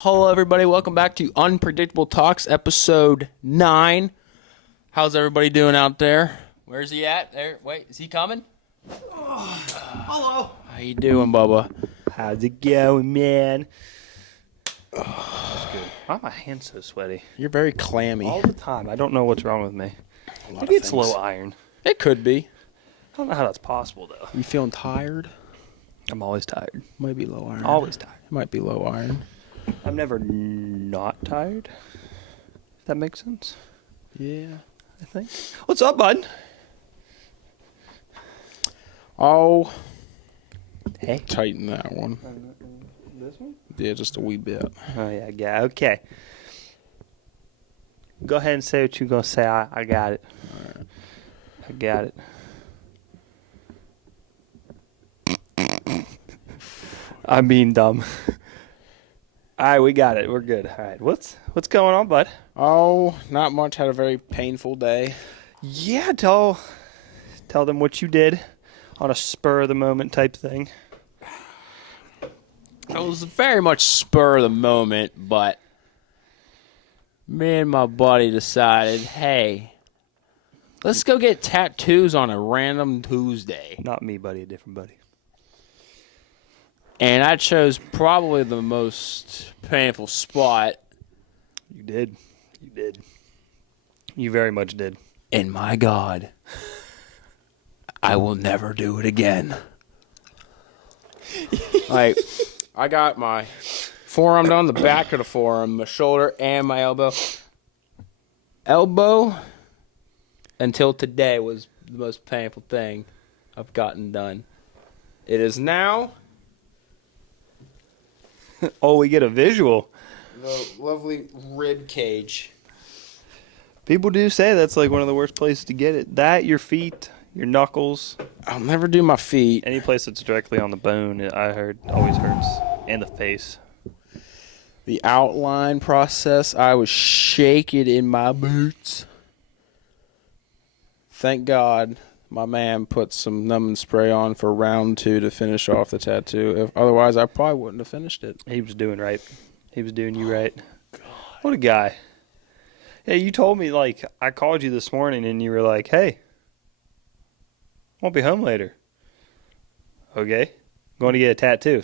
Hello, everybody. Welcome back to Unpredictable Talks, episode 9. How's everybody doing out there? Where's he at? There. Wait, is he coming? Hello. How you doing, Bubba? How's it going, man? That's good. Why are my hands so sweaty? You're very clammy. All the time. I don't know what's wrong with me. lot Maybe of it's things. low iron. It could be. I don't know how that's possible, though. You feeling tired? I'm always tired. Might be low iron. Always tired. It might be low iron. I'm never not tired. If that makes sense, Yeah. I think. What's up, bud? Oh, Hey. tighten that one. This one? Yeah, just a wee bit. Oh, yeah. Okay. Go ahead and say what you're going to say. I got it. All right. I got it. I'm being dumb. All right, we got it. We're good. All right, what's going on, bud? Oh, not much. Had a very painful day. Yeah, tell them what you did on a spur of the moment type thing. It was very much spur of the moment, but me and my buddy decided, hey, let's go get tattoos on a random Tuesday. Not me, buddy. A different buddy. And I chose probably the most painful spot. You did. You did. You very much did. And my God, I will never do it again. Like, I got my forearm down the back of the forearm, my shoulder, and my elbow. Elbow, until today, was the most painful thing I've gotten done. It is now Oh, we get a visual. the lovely rib cage. People do say that's like one of the worst places to get it. That, your feet, your knuckles, I'll never do my feet. any place that's directly on the bone, I heard, always hurts. And the face. The outline process, I was shaking in my boots. Thank God my man put some numbing spray on for round 2 to finish off the tattoo. Otherwise, I probably wouldn't have finished it. He was doing right. He was doing you right. God. What a guy. Yeah, you told me, like, I called you this morning and you were like, hey, won't be home later. Okay. Going to get a tattoo.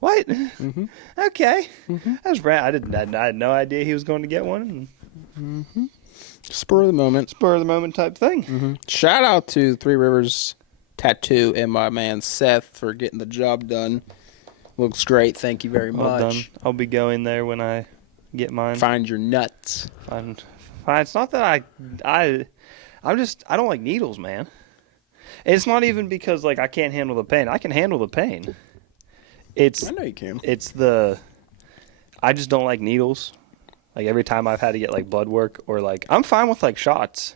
What? Mm-hmm. Okay. Mm-hmm. That's rad. I had no idea he was going to get one. Mm-hmm. Spur of the moment. Spur of the moment type thing. Mm-hmm. Shout out to Three Rivers Tattoo and my man Seth for getting the job done. Looks great. Thank you very Well done. much. I'll be going there when I get mine. Find your nuts. Fine. It's not that I don't like needles, man. It's not even because like I can't handle the pain. I can handle the pain. I know you can. I just don't like needles. Like every time I've had to get like blood work or like I'm fine with like shots.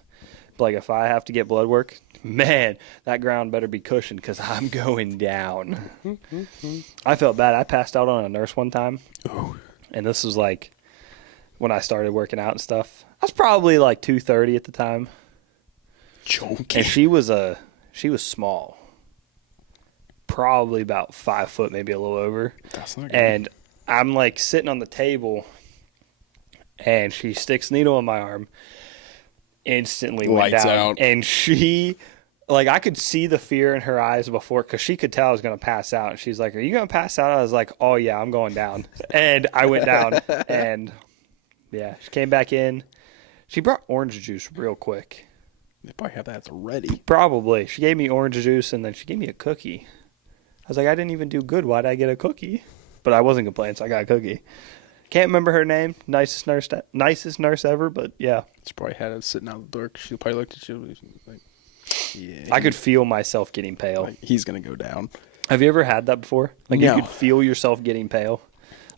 But like if I have to get blood work, man, that ground better be cushioned because I'm going down. I felt bad. I passed out on a nurse one time. Ooh. And this was like when I started working out and stuff. I was probably like 230 at the time. Joking. And she was small. Probably about 5 foot, maybe a little over. That's not good. And I'm like sitting on the table and she sticks a needle in my arm. Instantly went Lights down. out. And she, like, I could see the fear in her eyes before because she could tell I was going to pass out. And she's like, "Are you going to pass out?" I was like, "Oh, yeah, I'm going down." And I went down. And, yeah, she came back in. She brought orange juice real quick. They probably have that ready. Probably. She gave me orange juice, and then she gave me a cookie. I was like, I didn't even do good. Why'd I get a cookie? But I wasn't complaining, so I got a cookie. Can't remember her name. Nicest nurse ever, but yeah. She probably had it sitting out the door. She probably looked at you and was like, yeah. I could feel myself getting pale. Like, he's going to go down. Have you ever had that before? Like No. you could feel yourself getting pale?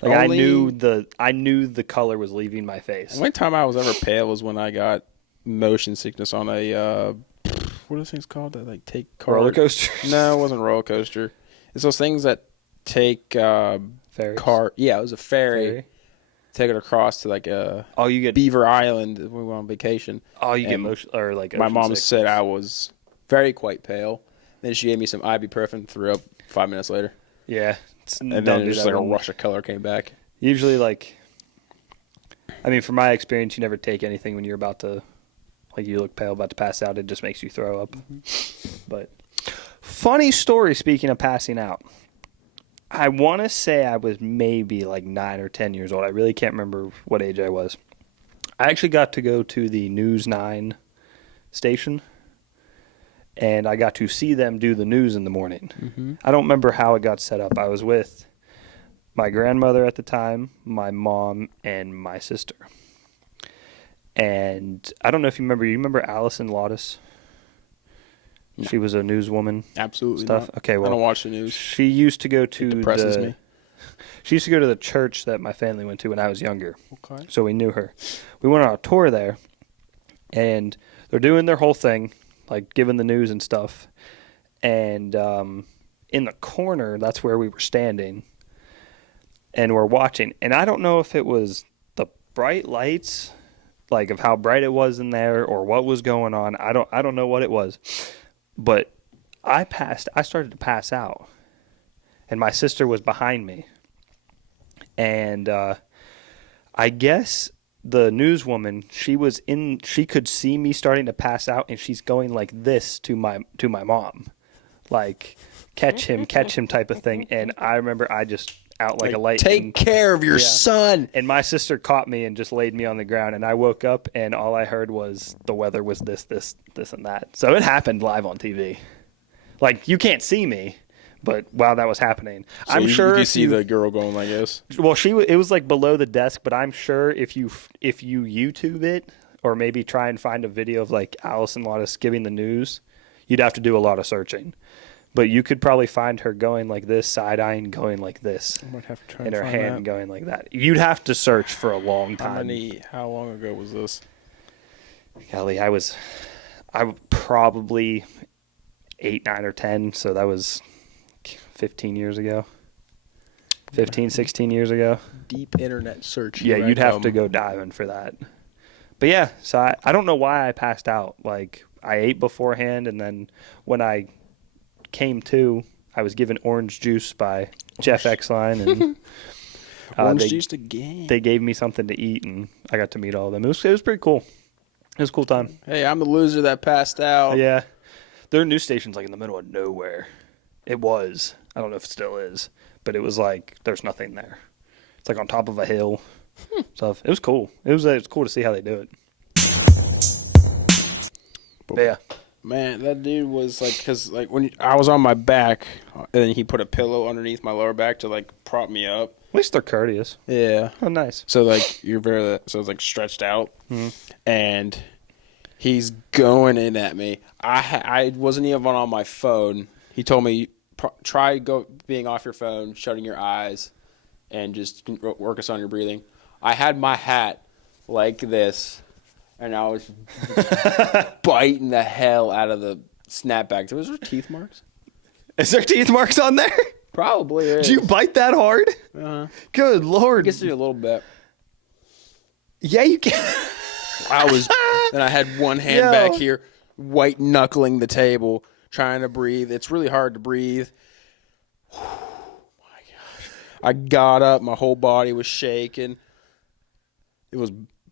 Like I knew the color was leaving my face. The only time I was ever pale was when I got motion sickness on a, what are those things called that like take car? Roller coaster? No, it wasn't a roller coaster. It's those things that take Ferries? car. Yeah, it was a ferry. Take it across to like You get Beaver Island. We went on vacation. get And motion or like my ocean mom sickness. said I was very quite pale. Then she gave me some ibuprofen, threw up 5 minutes later. Yeah. And then just like a rush of color came back. Usually, like, I mean, from my experience, you never take anything when you're about to, like, you look pale, about to pass out. It just makes you throw up. But funny story, speaking of passing out. I want to say I was maybe like 9 or 10 years old. I really can't remember what age I was. I actually got to go to the News 9 station, and I got to see them do the news in the morning. Mm-hmm. I don't remember how it got set up. I was with my grandmother at the time, my mom, and my sister. And I don't know if you remember Allison Lawtis? No. She was a newswoman. Absolutely Stuff. not. Okay, well, I don't watch the news. she used to go to It depresses me. She used to go to the church that my family went to when I was younger. Okay. So we knew her. We went on a tour there, and they're doing their whole thing, like giving the news and stuff. And in the corner, that's where we were standing, and we're watching. And I don't know if it was the bright lights, like of how bright it was in there, or what was going on. I don't know what it was, but I started to pass out, and my sister was behind me. And I guess the newswoman, she could see me starting to pass out, and she's going like this to my mom, like catch him type of thing. And I remember I just out like a light. Take care of your son. And my sister caught me and just laid me on the ground, and I woke up, and all I heard was the weather was this, and that. So it happened live on TV. Like, you can't see me, but while that was happening, So I'm sure you see the girl going like this. Well, it was like below the desk, but I'm sure if you YouTube it, or maybe try and find a video of like Allison Lawtis giving the news, you'd have to do a lot of searching. But you could probably find her going like this, side-eyeing, going like this, I might have to try and and her find hand that. going like that. You'd have to search for a long time. How long ago was this? Golly, I was probably 8, 9, or 10, so that was 15 years ago. 15, 16 years ago. Deep internet search. Yeah, you'd have to go diving for that. But yeah, so I don't know why I passed out. Like, I ate beforehand, and then when I came to, I was given orange juice by Jeff Exline, and orange juice again. they gave me something to eat, and I got to meet all of them. It was pretty cool. It was a cool time. Hey, I'm the loser that passed out. Yeah. Their news station's like in the middle of nowhere. It was. I don't know if it still is, but it was like there's nothing there. It's like on top of a hill. Stuff. It was cool. It was cool to see how they do it. But yeah. Man, that dude was like, because like when I was on my back, and then he put a pillow underneath my lower back to like prop me up. At least they're courteous. Yeah. Oh, nice. So like so it's like stretched out, and he's going in at me. I wasn't even on my phone. He told me try being off your phone, shutting your eyes, and just work us on your breathing. I had my hat like this, and I was biting the hell out of the snapback. Was there teeth marks? Is there teeth marks on there? Probably. Did you bite that hard? Uh-huh. Good Lord. I guess a little bit. Yeah, you can. Then I had one hand back here, white knuckling the table, trying to breathe. It's really hard to breathe. Oh my gosh. I got up, my whole body was shaking. It was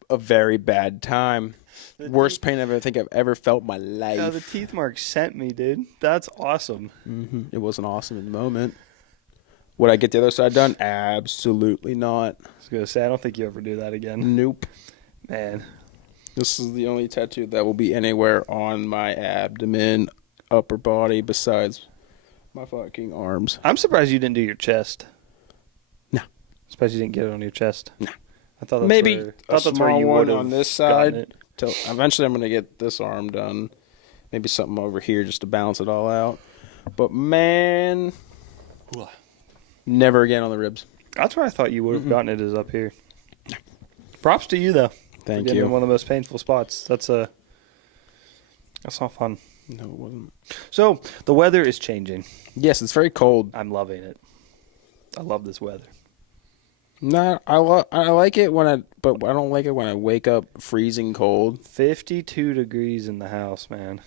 a very bad time. Worst pain I think I've ever felt in my life. Yeah, the teeth marks sent me, dude. That's awesome. Mm-hmm. It wasn't awesome in the moment. Would I get the other side done? Absolutely not. I was going to say, I don't think you ever do that again. Nope. Man. This is the only tattoo that will be anywhere on my abdomen, upper body, besides my fucking arms. I'm surprised you didn't do your chest. No. Surprised you didn't get it on your chest. No. I thought that's Maybe where, a small one on this side. It. Eventually, I'm going to get this arm done. Maybe something over here just to balance it all out. But, man, never again on the ribs. That's where I thought you would have gotten it, is up here. Props to you, though. Thank for you. in one of the most painful spots. That's not fun. No, it wasn't. So, the weather is changing. Yes, it's very cold. I'm loving it. I love this weather. No, I like it but I don't like it when I wake up freezing cold. 52 degrees in the house, man.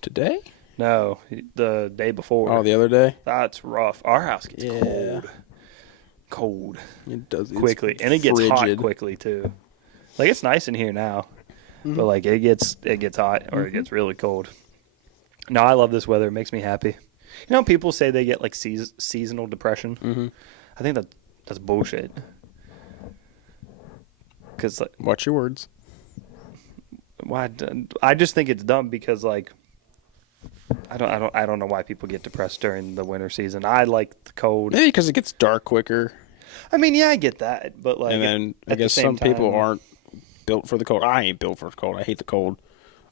Today? No, the day before. Oh, the other day? That's rough. Our house gets cold. cold It does quickly, and it gets hot quickly too. Like it's nice in here now, but like it gets hot or it gets really cold. No, I love this weather. It makes me happy. You know, people say they get like seasonal depression. Mm-hmm. I think that's bullshit. Cause like, Watch your words. why? I just think it's dumb because like I don't know why people get depressed during the winter season. I like the cold. Maybe because it gets dark quicker. I mean, yeah, I get that, but like, And then I at the guess same some people time, aren't built for the cold. I ain't built for the cold. I hate the cold.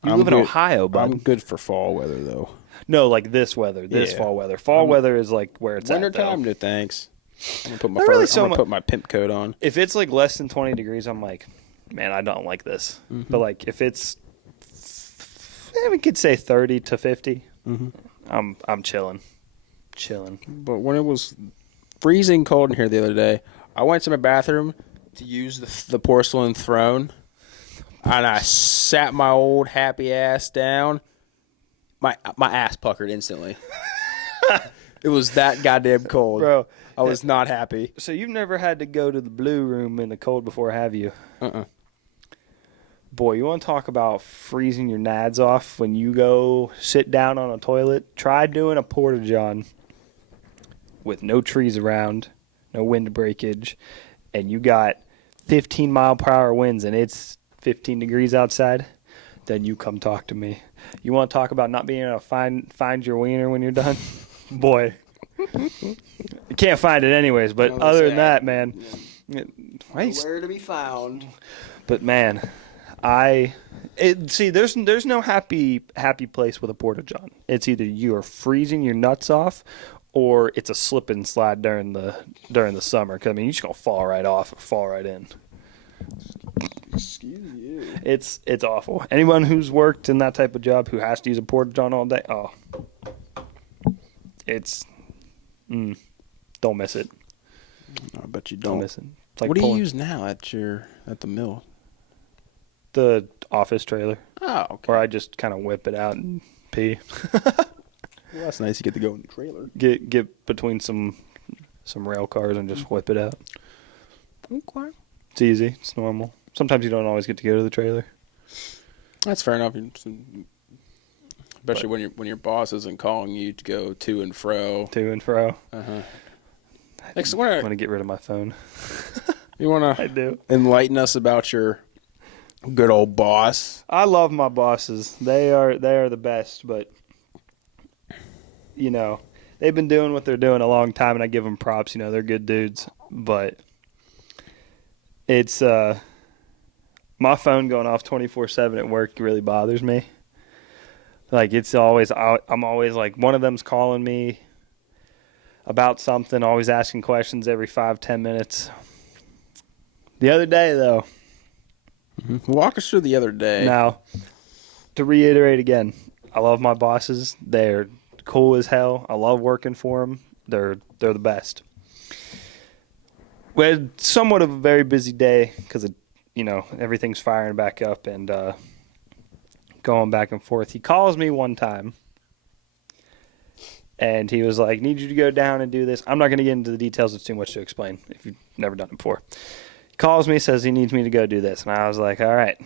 You I'm live in good- Ohio, bud. I'm good for fall weather though. No, like this weather, this Yeah. fall weather. Fall weather is like where it's Winter at. Though. time, no thanks. I'm gonna put my Not really I'm gonna so put my pimp coat on. If it's like less than 20 degrees, I'm like, man, I don't like this. But like if it's, we could say 30 to 50, I'm chilling. But when it was freezing cold in here the other day, I went to my bathroom to use the porcelain throne, and I sat my old happy ass down. My ass puckered instantly. It was that goddamn cold. Bro, I was not happy. So you've never had to go to the blue room in the cold before, have you? Boy, you want to talk about freezing your nads off when you go sit down on a toilet? Try doing a porta-john with no trees around, no wind breakage, and you got 15-mile-per-hour winds and it's 15 degrees outside. Then you come talk to me. You want to talk about not being able to find your wiener when you're done? Boy. You can't find it anyways, but other than that, man. Where to be found. But man, there's no happy place with a porta-john. It's either you are freezing your nuts off or it's a slip and slide during the summer. 'Cause I mean, you're just going to fall right off or fall right in. Excuse you. It's awful. Anyone who's worked in that type of job who has to use a porta-john all day, it's don't miss it. I bet you Don't don't. miss it. It's like What do you use now at the mill? the office trailer, Oh, okay. or I just kind of whip it out and pee. Well, that's nice. You get to go in the trailer. Get between some rail cars and just whip it out. Okay. It's easy. It's normal. Sometimes you don't always get to go to the trailer. That's fair enough. Especially when your boss isn't calling you to go to and fro. To and fro. Next, I want to get rid of my phone. you want I to do. enlighten us about your good old boss? I love my bosses. They are the best, but you know, they've been doing what they're doing a long time, and I give them props. You know, they're good dudes, but it's my phone going off 24/7 at work really bothers me. Like it's always, I'm always like, one of them's calling me about something, always asking questions every 5-10 minutes. The other day, though. Walk us through the other day. Now, to reiterate again, I love my bosses. They're cool as hell. I love working for them. They're the best. We had somewhat of a very busy day because everything's firing back up and going back and forth. He calls me one time, and he was like, "Need you to go down and do this." I'm not going to get into the details. It's too much to explain if you've never done it before. He calls me, says he needs me to go do this, and I was like, "All right."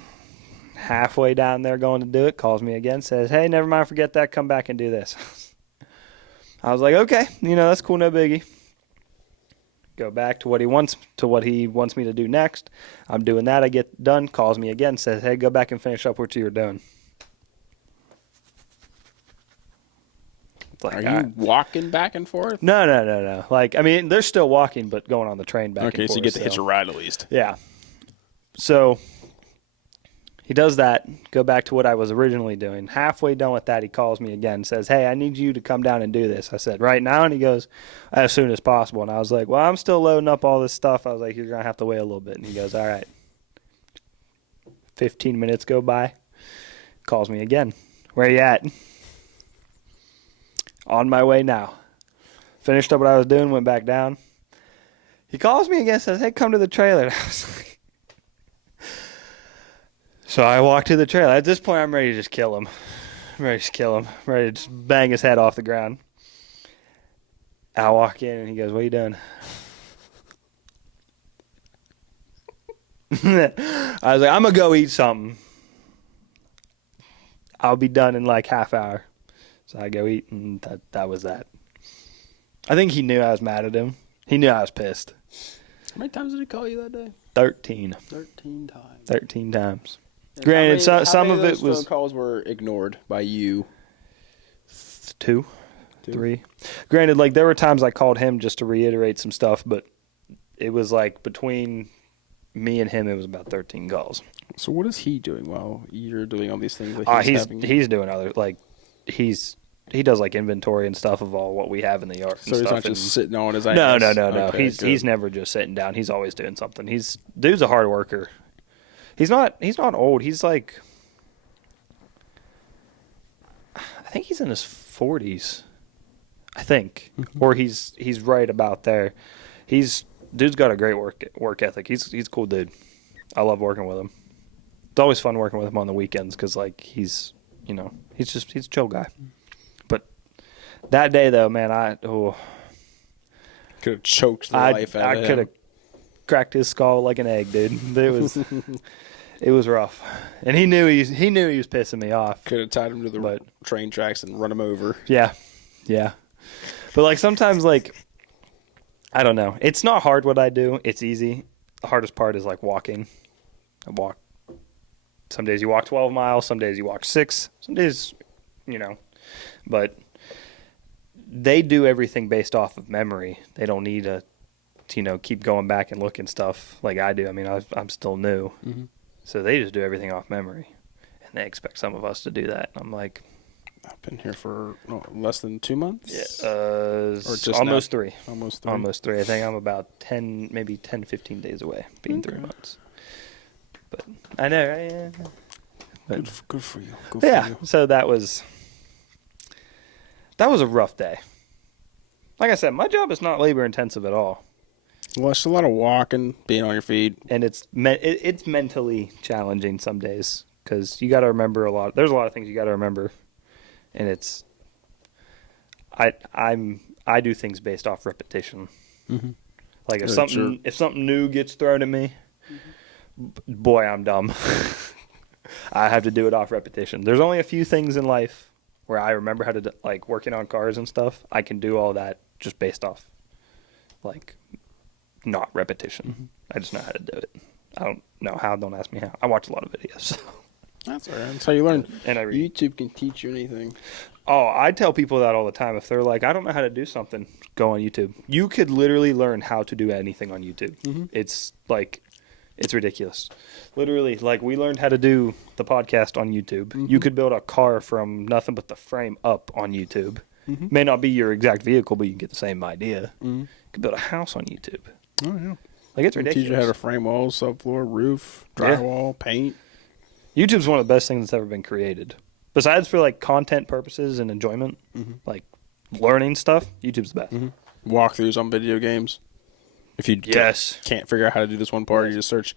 Halfway down there going to do it, calls me again, says, "Hey, never mind, forget that. Come back and do this." I was like, "Okay, that's cool, no biggie." Go back to what he wants me to do next. I'm doing that. I get done. Calls me again. Says, "Hey, go back and finish up what you were doing." Are you walking back and forth? No. Like, I mean, they're still walking, but going on the train back and forth. Okay, so you get to hitch a ride at least. Yeah. So he does that. Go back to what I was originally doing. Halfway done with that, he calls me again. Says, "Hey, I need you to come down and do this." I said, "Right now?" And he goes, "As soon as possible." And I was like, "Well, I'm still loading up all this stuff." I was like, "You're going to have to wait a little bit." And he goes, "All right." 15 minutes go by. Calls me again. "Where you at?" "On my way now." Finished up what I was doing, went back down. He calls me again, says, "Hey, come to the trailer." And I was like, so I walk to the trailer. At this point, I'm ready to just kill him. I'm ready to just bang his head off the ground. I walk in, and he goes, "What are you doing?" I was like, I'm gonna go eat something. I'll be done in like half hour. So I go eat, and that was that. I think he knew I was mad at him. He knew I was pissed. How many times did he call you that day? 13. 13 times. 13 times. And Granted, some of of it those was phone calls were ignored by you. 2, 3. Granted, like there were times I called him just to reiterate some stuff, but it was like between me and him, it was about 13 calls. So what is he doing while you're doing all these things? He's doing other like he does like inventory and stuff of all what we have in the yard. So he's not just sitting on his ass. No. Okay, He's never just sitting down. He's always doing something. Dude's a hard worker. He's not old. He's like, I think he's in his 40s. I think, or he's right about there. Dude's got a great work ethic. He's a cool dude. I love working with him. It's always fun working with him on the weekends because like he's a chill guy. But that day though, man, could have choked the life out of him. I could have cracked his skull like an egg, dude. It was rough, and he knew he was pissing me off. Could have tied him to the train tracks and run him over. Yeah. But like sometimes, like I don't know. It's not hard what I do. It's easy. The hardest part is like walking. I walk. Some days you walk 12 miles. Some days you walk 6. Some days, But they do everything based off of memory. They don't need to keep going back and looking stuff like I do. I mean, I'm still new. Mm-hmm. So they just do everything off memory. And they expect some of us to do that. And I'm like, I've been here for less than 2 months. Yeah, or just almost 3. Almost 3. I think I'm about 10, maybe 10, 15 days away, being 3 months. But I know, right? Yeah. But, good for you. So that was a rough day. Like I said, my job is not labor intensive at all. Well, it's a lot of walking, being on your feet, and it's mentally challenging some days because you got to remember a lot. There's a lot of things you got to remember, and it's I do things based off repetition. Mm-hmm. Like if something new gets thrown at me, boy, I'm dumb. I have to do it off repetition. There's only a few things in life where I remember how to like working on cars and stuff. I can do all that just based off like not repetition. Mm-hmm. I just know how to do it. I don't know how. Don't ask me how. I watch a lot of videos. So. That's all right. That's how you learn. And I read. YouTube can teach you anything. Oh, I tell people that all the time. If they're like, I don't know how to do something, go on YouTube. You could literally learn how to do anything on YouTube. Mm-hmm. It's like, it's ridiculous. Literally, like we learned how to do the podcast on YouTube. Mm-hmm. You could build a car from nothing but the frame up on YouTube. Mm-hmm. May not be your exact vehicle, but you can get the same idea. Mm-hmm. You could build a house on YouTube. Oh, yeah. Like, it's ridiculous. Teach you how to frame walls, subfloor, roof, drywall, paint. YouTube's one of the best things that's ever been created. Besides for, like, content purposes and enjoyment, like, learning stuff, YouTube's the best. Mm-hmm. Walkthroughs on video games. If you can't figure out how to do this one part, you just search.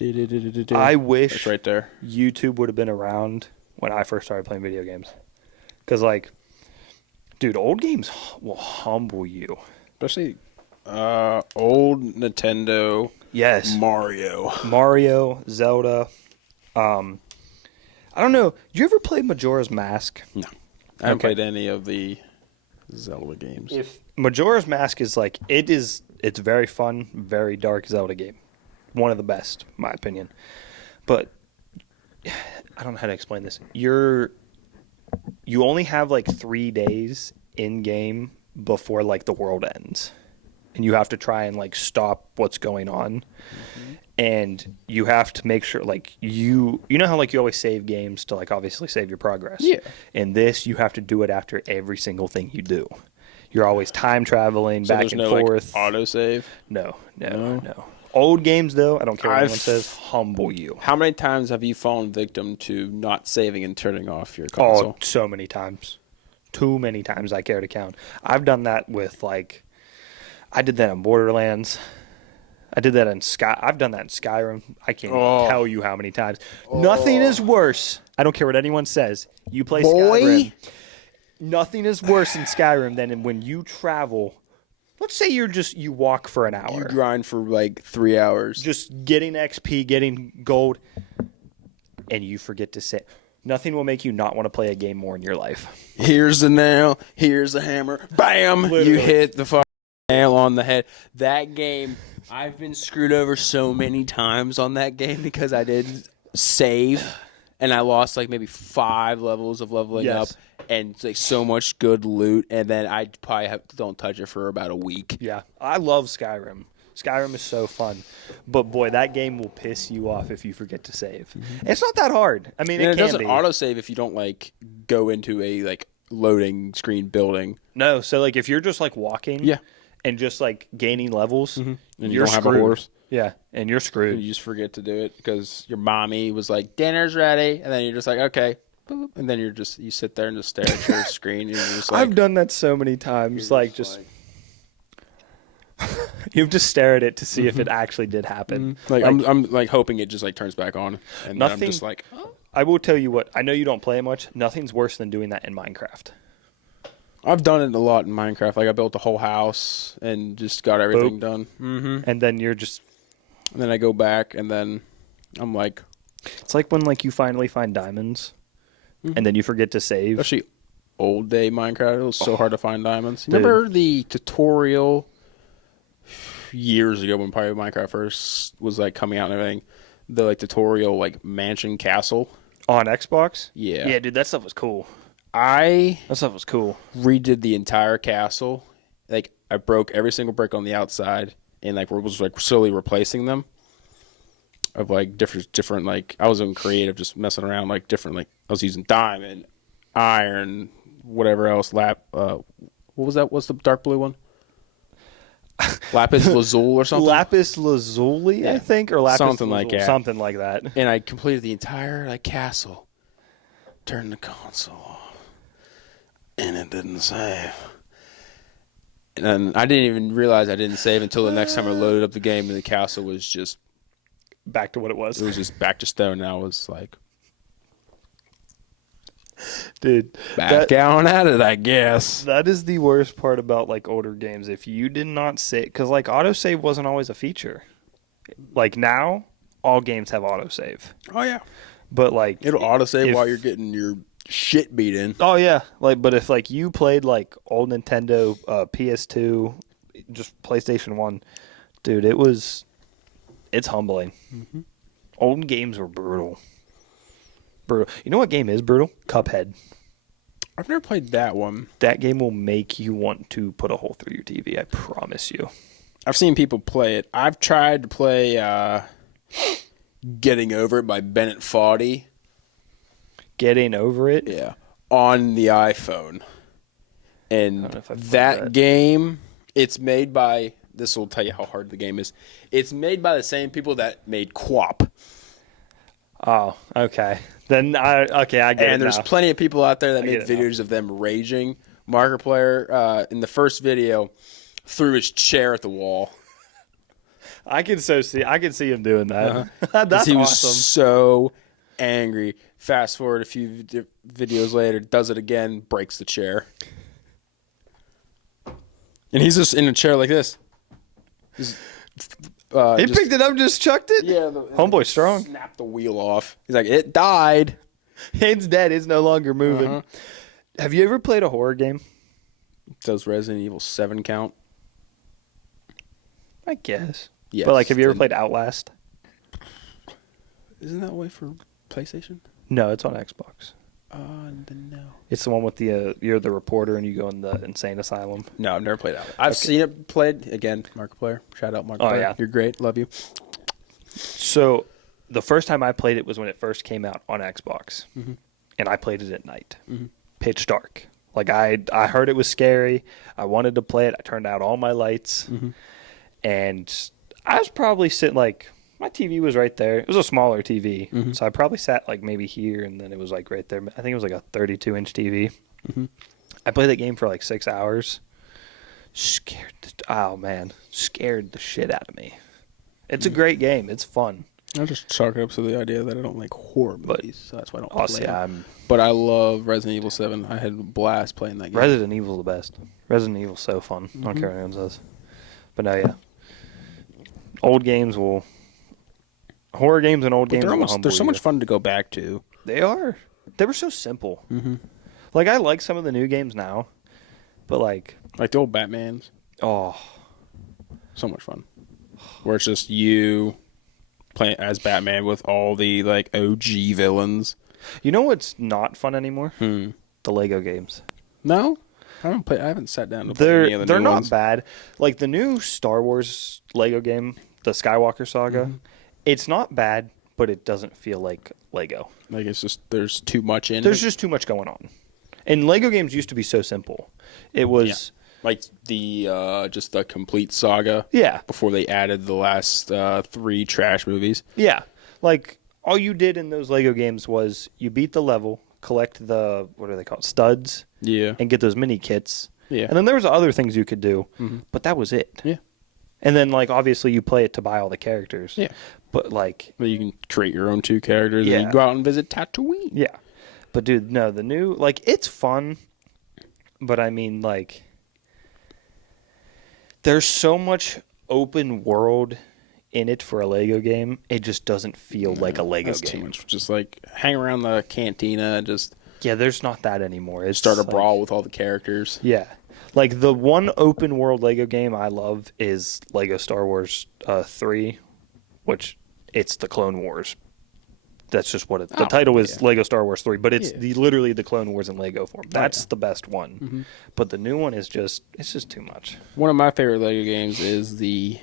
I wish it's right there. YouTube would have been around when I first started playing video games. Because, like, dude, old games will humble you. Especially old Nintendo. Yes. Mario, Zelda. I don't know. Did you ever play Majora's Mask? No. I haven't played any of the Zelda games. If Majora's Mask is like, it's very fun, very dark Zelda game. One of the best, in my opinion. But I don't know how to explain this. You only have like 3 days in game before like the world ends. And you have to try and like stop what's going on. Mm-hmm. And you have to make sure like you know how like you always save games to like obviously save your progress. Yeah. In this, you have to do it after every single thing you do. You're always time traveling back and forth. Like, autosave? No. Old games though, I don't care what anyone says, humble you. How many times have you fallen victim to not saving and turning off your console? Oh, so many times. Too many times I care to count. I've done that with like I did that in Borderlands. I did that in I've done that in Skyrim. I can't tell you how many times. Nothing is worse. I don't care what anyone says. You play Skyrim. Nothing is worse in Skyrim than when you travel let's say you walk for an hour. You grind for like 3 hours. Just getting XP, getting gold, and you forget to say. Nothing will make you not want to play a game more in your life. Here's the nail. Here's the hammer. Bam! Literally. You hit the fucking nail on the head. That game, I've been screwed over so many times on that game because I didn't save, and I lost like maybe 5 levels of leveling up, and like so much good loot, and then I probably don't touch it for about a week. Yeah, I love Skyrim. Skyrim is so fun, but boy, that game will piss you off if you forget to save. Mm-hmm. It's not that hard. I mean, it doesn't autosave if you don't like go into a like loading screen building. No, so like if you're just like walking, and just like gaining levels, and you're you don't screwed. have a horse. Yeah, and you're screwed. And you just forget to do it because your mommy was like, "Dinner's ready," and then you're just like, "Okay," boop, and then you sit there and just stare at your screen. And you're just like, I've done that so many times, like just. You have to stare at it to see if it actually did happen. Like I'm like hoping it just like turns back on, and then I'm just like, oh. I will tell you what. I know you don't play it much. Nothing's worse than doing that in Minecraft. I've done it a lot in Minecraft. Like I built a whole house and just got everything done. Mm-hmm. And then you're just. And then I go back, and then I'm like, it's like when like you finally find diamonds, and then you forget to save. Especially old day Minecraft. It was so hard to find diamonds. Remember the tutorial years ago when probably Minecraft first was like coming out and everything, the like tutorial like mansion castle on Xbox. Yeah, dude, that stuff was cool. That stuff was cool. Redid the entire castle. Like I broke every single brick on the outside, and like was like slowly replacing them. Of like different like I was in creative, just messing around like different like I was using diamond, iron, whatever else. What was that? What's the dark blue one? Lapis Lazuli or something. Lapis Lazuli, I think, or Lapis something like that. Something like that. And I completed the entire like castle. Turned the console off, and it didn't save. And then I didn't even realize I didn't save until the next time I loaded up the game, and the castle was just back to what it was. It was just back to stone. And I was like, dude, back down at it, I guess. That is the worst part about like older games. If you did not save, because like autosave wasn't always a feature. Like now, all games have autosave. Oh yeah, but like it'll autosave while you're getting your shit beat in. Oh yeah, like but if like you played like old Nintendo, PS2, just PlayStation 1, dude, it's humbling. Mm-hmm. Old games were brutal. Brutal. You know what game is brutal? Cuphead. I've never played that one. That game will make you want to put a hole through your TV. I promise you. I've seen people play it. I've tried to play Getting Over It by Bennett Foddy. Getting Over It? Yeah. On the iPhone. And that game, it's made by, this will tell you how hard the game is. It's made by the same people that made QWOP. Oh, okay. Then I get it. And there's plenty of people out there that make videos of them raging. Markiplier, in the first video, threw his chair at the wall. I can see him doing that. That's he awesome. Was so angry. Fast forward a few videos later, does it again, breaks the chair. And he's just in a chair like this. He picked it up, just chucked it? Yeah. Homeboy strong. Snapped the wheel off. He's like, it died. It's dead. It's no longer moving. Uh-huh. Have you ever played a horror game? Does Resident Evil 7 count? I guess. Yes. But like, have you ever played Outlast? Isn't that way for PlayStation? No, it's on Xbox. No. It's the one with the you're the reporter and you go in the insane asylum. No, I've never played Outlast. I've seen it played. Again, Markiplier. Shout out Markiplier. Oh, yeah. You're great. Love you. So the first time I played it was when it first came out on Xbox. Mm-hmm. And I played it at night. Mm-hmm. Pitch dark. Like I heard it was scary. I wanted to play it. I turned out all my lights. Mm-hmm. And I was probably sitting like, my TV was right there. It was a smaller TV. Mm-hmm. So I probably sat like maybe here and then it was like right there. I think it was like a 32-inch TV. Mm-hmm. I played that game for like 6 hours. Scared the shit out of me. It's a great game. It's fun. I just chalk it up to the idea that I don't like horror movies, so that's why I don't play Yeah, them. But I love Resident Evil 7. I had a blast playing that game. Resident Evil's the best. Resident Evil's so fun. I don't care what anyone says. But no, yeah. Old games will... Horror games and old games will humble they're so you. much fun to go back to. They are. They were so simple. Mm-hmm. Like, I like some of the new games now, but like... Like the old Batmans. Oh. So much fun. Where it's just you playing as Batman with all the like OG villains. You know what's not fun anymore? The Lego games. No? I haven't sat down to play any of the They're new not ones. bad. Like the new Star Wars Lego game, the Skywalker Saga, it's not bad, but it doesn't feel like Lego. Like it's just there's too much in There's it. just too much going on. And Lego games used to be so simple. It was Like the just the complete saga. yeah. Before they added the last 3 trash movies. Yeah. Like all you did in those Lego games was you beat the level, collect the what are they called? Studs. Yeah. And get those mini kits. Yeah. And then there was other things you could do, but that was it. Yeah. And then like obviously you play it to buy all the characters. Yeah. But like But you can create your own 2 characters Yeah. and you go out and visit Tatooine. yeah. But dude, no, the new like it's fun, but I mean like there's so much open world in it for a Lego game. It just doesn't feel like a Lego That's game. too much. Just like hang around the cantina and just Yeah, there's not that anymore. It's start a like- brawl with all the characters. Yeah. Like the one open world Lego game I love is Lego Star Wars 3, which it's the Clone Wars. That's just what the title is Lego Star Wars 3, but it's literally the Clone Wars in Lego form. That's the best one. But the new one is just too much. One of my favorite Lego games is the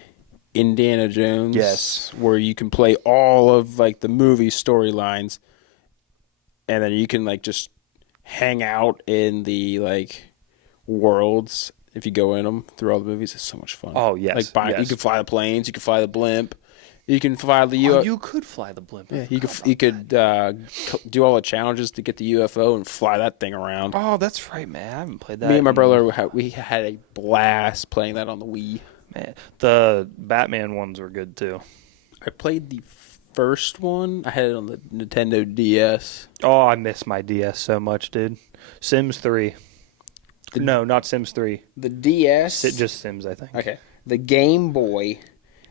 Indiana Jones. Yes. Where you can play all of like the movie storylines and then you can like just hang out in the like worlds if you go in them through all the movies. It's so much fun. Oh, yes. Like you can fly the planes, you can fly the blimp, you can fly the UFO. You could fly the blimp. Yeah, you could do all the challenges to get the UFO and fly that thing around. Oh, that's right, man. I haven't played that. Me and my brother, we had a blast playing that on the Wii. Man, the Batman ones were good too. I played the first one. I had it on the Nintendo DS. Oh, I miss my DS so much, dude. Sims 3. No, not Sims 3. The DS. Just Sims, I think. Okay. The Game Boy,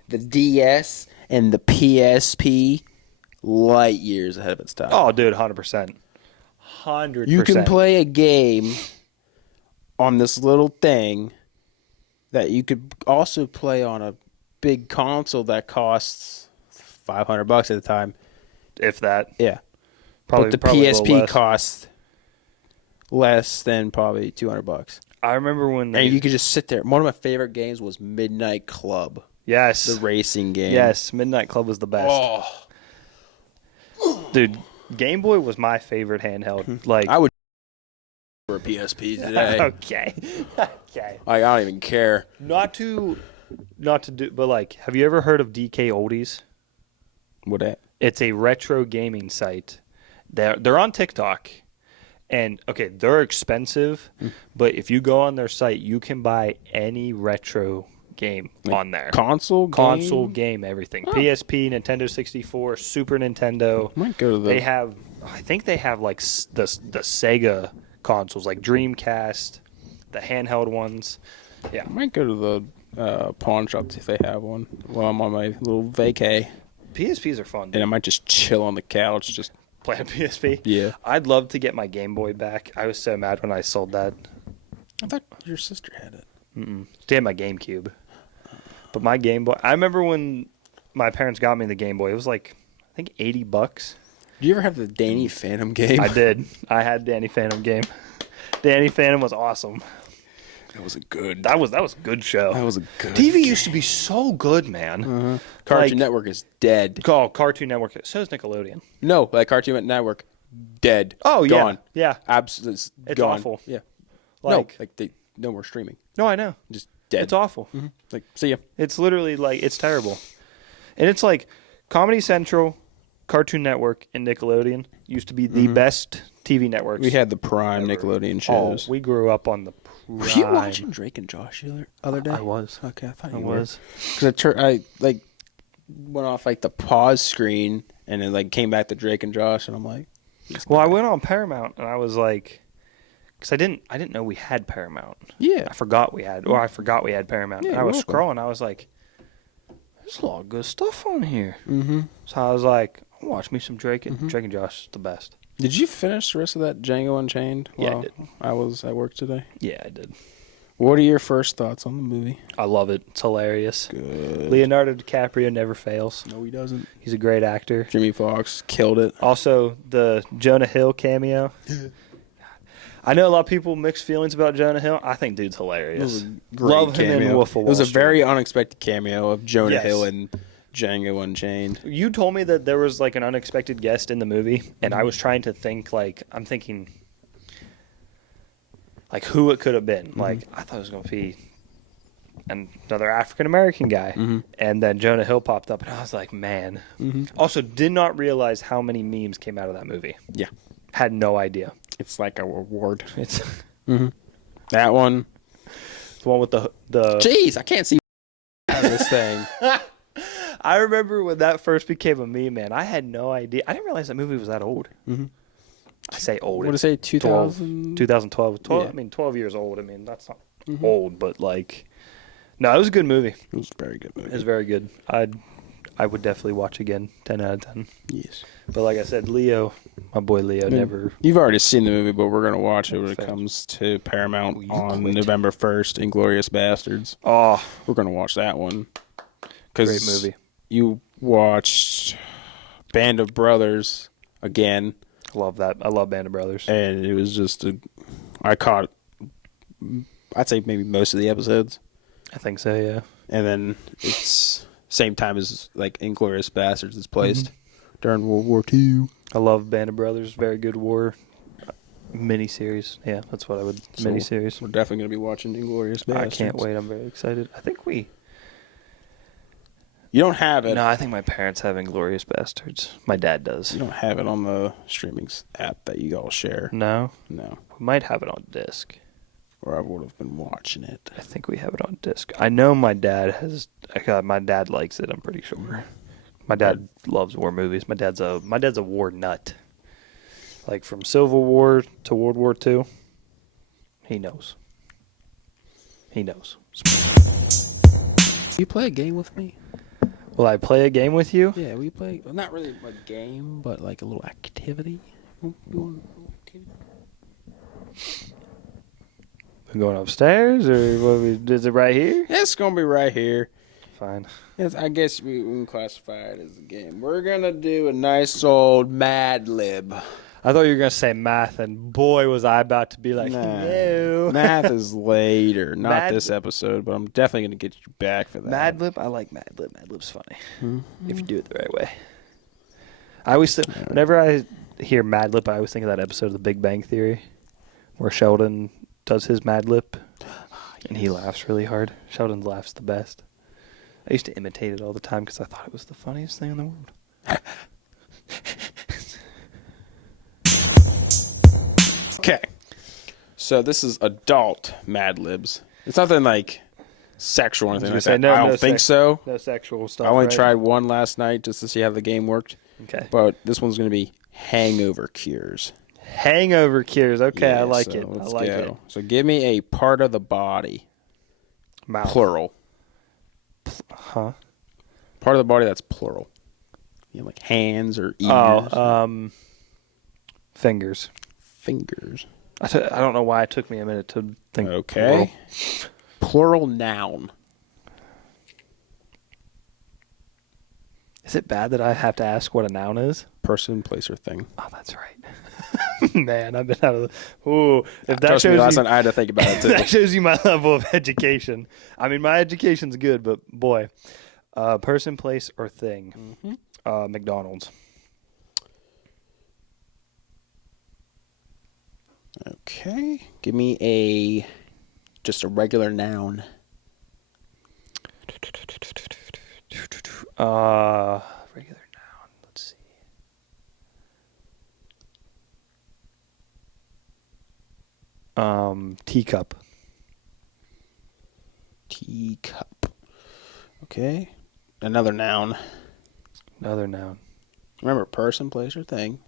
the DS, and the PSP, light years ahead of its time. Oh, dude, 100%. 100%. You can play a game on this little thing that you could also play on a big console that costs $500 at the time. If that. Yeah. Probably, but the probably a little PSP less. costs less than probably $200. I remember when And you could just sit there. One of my favorite games was Midnight Club, Yes. the racing game. Yes, Midnight Club was the best. Oh, Dude, Game Boy was my favorite handheld. Like I would for a PSP today. Okay. Okay. I don't even care. Not to do but like, have you ever heard of DK Oldies? What that? It's a retro gaming site. They're on TikTok. And okay, they're expensive, but if you go on their site, you can buy any retro game on there. Console Game, everything. PSP, Nintendo 64, Super Nintendo. Might go to the. I think they have like the Sega consoles, like Dreamcast, the handheld ones. Yeah. I might go to the pawn shop to see if they have one while I'm on my little vacay. PSPs are fun, dude. And I might just chill on the couch. Just Playing PSP. Yeah. I'd love to get my Game Boy back. I was so mad when I sold that. I thought your sister had it. She had my GameCube. But my Game Boy, I remember when my parents got me the Game Boy, it was like, I think $80. Do you ever have the Danny Phantom game? I did. I had Danny Phantom game. Danny Phantom was awesome. That was a good. That was a good show. That was a good. TV used to be so good, man. Cartoon like- Network is dead. Call Cartoon Network. So is Nickelodeon. No, like Cartoon Network, dead. Oh, yeah. Gone. Yeah. Absolutely. It's gone. awful. Yeah. Like, No more streaming. no, I know. Just dead. It's awful. Like, see ya. It's literally like, it's terrible. And it's like Comedy Central, Cartoon Network, and Nickelodeon used to be the best TV networks. We had the prime Nickelodeon shows. We grew up on the prime. Were you watching Drake and Josh the other day? I was. Okay, I thought you I were. was. Because went off like the pause screen, and it like came back to Drake and Josh, and I'm like, Well, I went on Paramount and I was like, because I didn't know we had Paramount. yeah, I forgot we had Paramount. Yeah, and I was you're scrolling. I was like, there's a lot of good stuff on here. mm-hmm. So I was like, I'll watch me some Drake and Josh is the best. Did you finish the rest of that Django Unchained? Yeah, I while did. I was at work today. Yeah, I did. What are your first thoughts on the movie? I love it. It's hilarious. Good. Leonardo DiCaprio never fails. No, he doesn't. He's a great actor. Jimmy Fox killed it. Also, the Jonah Hill cameo. I know a lot of people mixed feelings about Jonah Hill. I think dude's hilarious. Love him in Wolf of Wall It was a Street. very unexpected cameo of Jonah Yes. Hill and Django Unchained. You told me that there was like an unexpected guest in the movie, and I was trying to think I'm thinking like who it could have been. Like I thought it was going to be another African American guy, and then Jonah Hill popped up, and I was like, man. Also, did not realize how many memes came out of that movie. Yeah. Had no idea. It's like a reward. It's That one. the one with the. Jeez, I can't see out of this thing. I remember when that first became a meme, man. I had no idea. I didn't realize that movie was that old. I say old. What did it say? 2000? 2012. 12 Yeah. I mean, 12 years old. I mean, that's not old, but like, no, it was a good movie. It was a very good movie. It was very good. I would definitely watch again. 10 out of 10. Yes. But like I said, Leo, my boy Leo, never. You've already seen the movie, but we're going to watch it when it Thanks. comes to Paramount you on quit. November 1st, Inglourious Bastards. Oh, We're going to watch that one. great movie. You watched Band of Brothers again, Love that. I love Band of Brothers. and it was just I caught, I'd say maybe most of the episodes, I think so, yeah. and then it's same time as like Inglourious Bastards is placed during World War II. I love Band of Brothers. Very good war miniseries. Yeah, that's what I would. So Miniseries. We're definitely going to be watching Inglourious I Bastards. can't wait. I'm very excited. I think we. You don't have it. No, I think my parents have Inglourious Bastards. My dad does. You don't have it on the streaming app that you all share. No, No. we might have it on disc. Or I would have been watching it. I think we have it on disc. I know my dad has. My dad likes it. I'm pretty sure. My dad loves war movies. My dad's a war nut. Like from Civil War to World War II. He knows. He knows. You play a game with me? Will I play a game with you? Yeah, we play. Well, not really a game, but like a little activity. You want a little activity? We going upstairs or is it right here? It's gonna be right here. Fine. Yes, I guess we can classify it as a game. We're gonna do a nice old Mad Lib. I thought you were gonna say math, and boy, was I about to be like, Nah. no. Math is later, not Mad- this episode, but I'm definitely gonna get you back for that. Mad Lib, I like Mad Lib. Mad Lib's funny if you do it the right way. I always whenever I hear Mad Lib, I always think of that episode of The Big Bang Theory, where Sheldon does his Mad Lib, and he laughs really hard. Sheldon laughs the best. I used to imitate it all the time because I thought it was the funniest thing in the world. Okay, so this is adult Mad Libs. It's nothing like sexual or anything I like was gonna that. say, no, I don't no think sex- so. No sexual stuff. I only right? tried one last night just to see how the game worked. Okay. But this one's going to be hangover cures. Hangover cures. Okay, I Yeah, like so it. I let's like go. it. So give me a part of the body, Mouth. plural. Huh? Part of the body that's plural. You know, like hands or ears. Oh, fingers. Fingers. I don't know why it took me a minute to think. Okay. Plural noun. Is it bad that I have to ask what a noun is? Person, place, or thing. Oh, that's right. Man, I've been out of the. Ooh, if that Trust shows me, last you, time I had to think about it too. that shows you my level of education. I mean, my education's good, but boy, person, place, or thing. McDonald's. Okay. Give me just a regular noun. Regular noun. Let's see. Teacup. Teacup. Okay. Another noun. Another noun. Remember, person, place, or thing.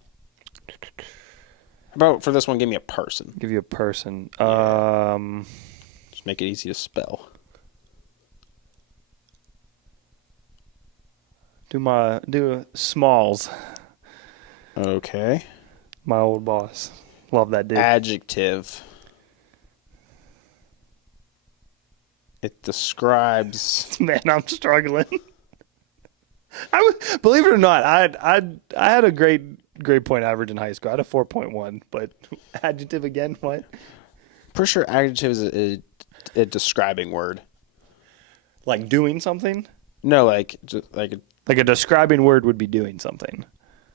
How about for this one, give me a person. Give you a person. Just make it easy to spell. Do Smalls. Okay. My old boss. Love that dude. Adjective. It describes. Man, I'm struggling. Believe it or not, I had a grade point average in high school. I had a 4.1, but adjective again, what? Pretty sure adjective is a describing word. Like doing something? No, like just like Like a describing word would be doing something.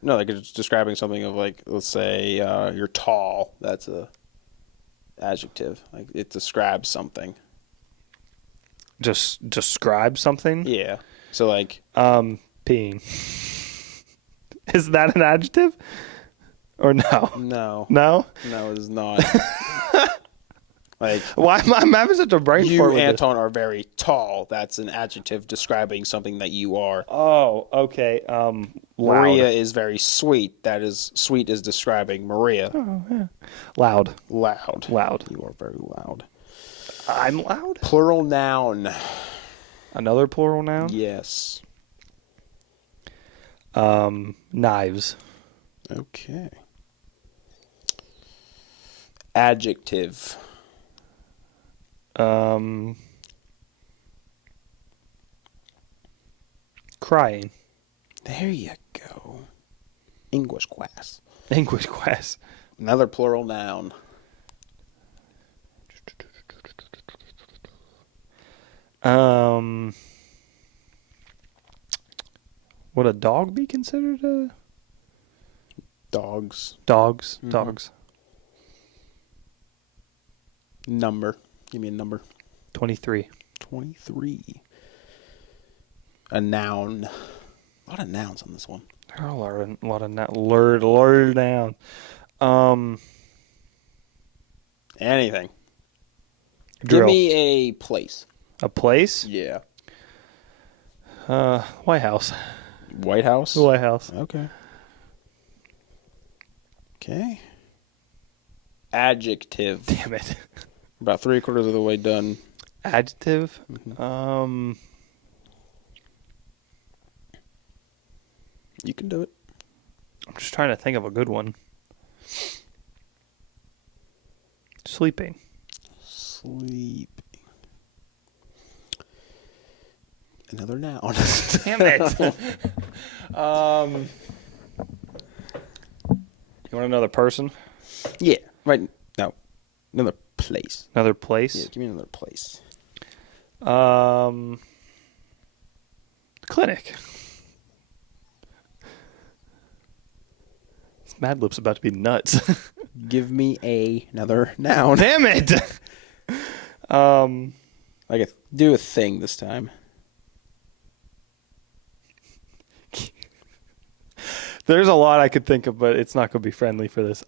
no, like it's describing something of like, let's say you're tall. That's a adjective. Like it describes something. Just describe something? Yeah. So like Peeing. Is that an adjective? Or no? no, No? it is not. Like Why am I having such a brain you, fart with this? Anton, are very tall. That's an adjective describing something that you are. Oh, okay. Maria Loud. is very sweet. That is sweet is describing Maria. Oh, yeah. Loud. Loud. Loud. You are very loud. I'm loud? Plural noun. Another plural noun? Yes. Knives. Okay. Adjective. Crying. There you go. English class. English class. Another plural noun. Would a dog be considered a Dogs. dogs? Mhm. Dogs. Number. Give me a number. 23. 23. A noun. A lot of nouns on this one. There are a lot of lured down. Anything. Drill. Give me a place. A place? Yeah. White House. White House? The White House. Okay. Okay. Adjective. Damn it. About 3/4 of the way done. Adjective. You can do it. I'm just trying to think of a good one. Sleeping. Sleep. Another noun. Damn it. You want another person? Yeah. Right. No. Another place. Another place? Yeah, give me another place. Clinic. This Mad Lib's about to be nuts. Give me another noun. Damn it. Like do a thing this time. There's a lot I could think of, but it's not going to be friendly for this.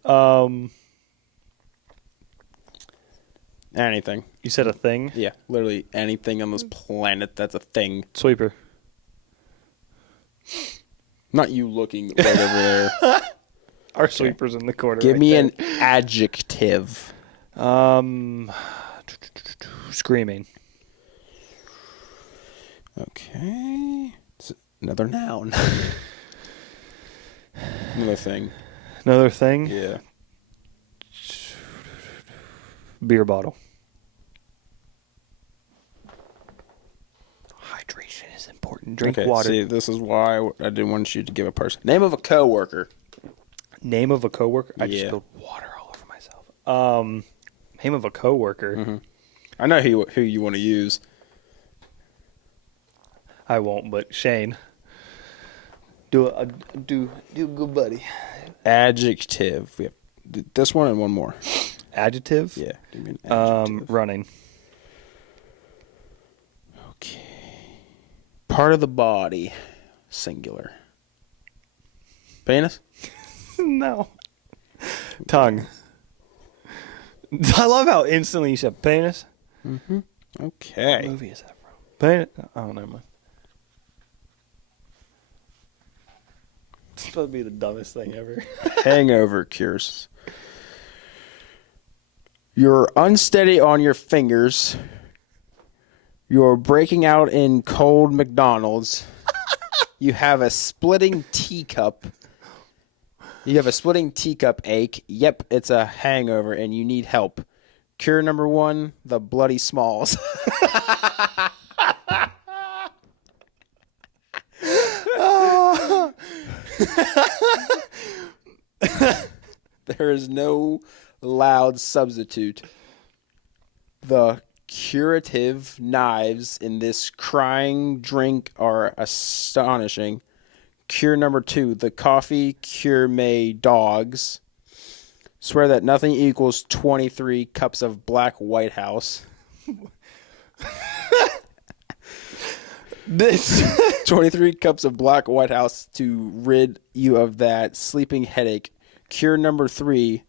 Anything. You said a thing? Yeah, literally anything on this planet that's a thing. Sweeper. Not you looking right over there. Our sweeper's in the corner. Give right me there. an adjective. Screaming. Okay. Another noun. Another thing. Another thing? Yeah. Beer bottle. Hydration is important. Drink Okay, water. see, this is why I didn't want you to give a person. Name of a coworker. Name of a coworker? I just Yeah. spilled water all over myself. Name of a coworker. Mm-hmm. I know who you want to use. I won't, but Shane. Do good, buddy. Adjective. We have this one and one more. Adjective? Yeah. Give me an adjective. Running. Okay. Part of the body. Singular. Penis? No. Tongue. I love how instantly you said penis. Mm-hmm. What Okay. movie is that from? Penis? Oh, never mind. It's supposed to be the dumbest thing ever. Hangover cures. You're unsteady on your fingers. You're breaking out in cold McDonald's. You have a splitting teacup. You have a splitting teacup ache. Yep, it's a hangover and you need help. Cure number 1, the bloody smalls. There is no loud substitute. The curative knives in this crying drink are astonishing. Cure number 2, the coffee cure may dogs. Swear that nothing equals 23 cups of black White House. This 23 cups of black White House to rid you of that sleeping headache. Cure number 3,